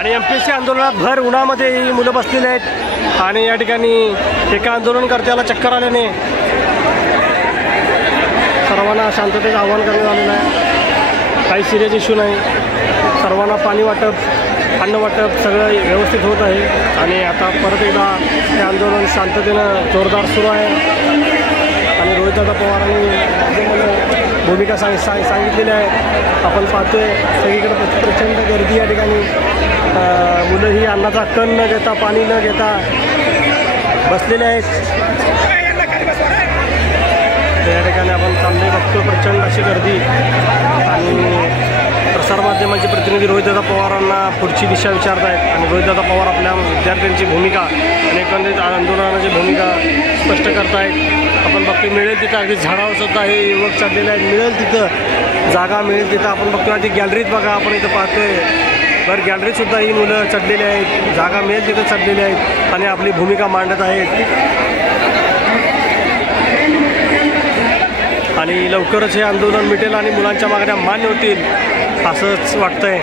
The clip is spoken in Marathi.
आणि MPSC आंदोलनात भर उन्हामध्ये ही मुलं बसलेली आहेत आणि या ठिकाणी एका आंदोलनकर्त्याला चक्कर आल्याने सर्वांना शांततेचं आवाहन करण्यात आलेलं आहे। काही सिरियस इश्यू नाही, सर्वांना पाणी वाटप, अन्न वाटप सगळं व्यवस्थित होत आहे आणि आता परत एकदा हे आंदोलन शांततेनं जोरदार सुरू आहे। आणि रोहितदादा पवारांनी भूमिका सांगितलेली आहे। आपण पाहतोय सगळीकडे प्रचंड गर्दी या ठिकाणी, मुलं ही अन्नाचा कण न घेता, पाणी न घेता बसलेले आहेत। या ठिकाणी आपण चालले बघतो प्रचंड अशी गर्दी आणि प्रसारमाध्यमांचे प्रतिनिधी रोहितदादा पवारांना पुढची दिशा विचारत आहेत आणि रोहितदादा पवार आपल्या विद्यार्थ्यांची भूमिका आणि एकंदरीत आंदोलनाची भूमिका स्पष्ट करतायत। आपण बघतो मिळेल तिथं अगदी झाडावर सुद्धा हे युवक चढलेले आहेत, मिळेल तिथं जागा मिळेल तिथं। आपण बघतो आधी गॅलरीत बघा, आपण इथं पाहतोय बरं गॅलरीत सुद्धा ही मुलं चढलेली आहेत, जागा मिळेल तिथं चढलेली आहेत आणि आपली भूमिका मांडत आहेत। आणि लवकरच हे आंदोलन मिटेल आणि मुलांच्या मागण्या मान्य होतील असंच वाटतंय।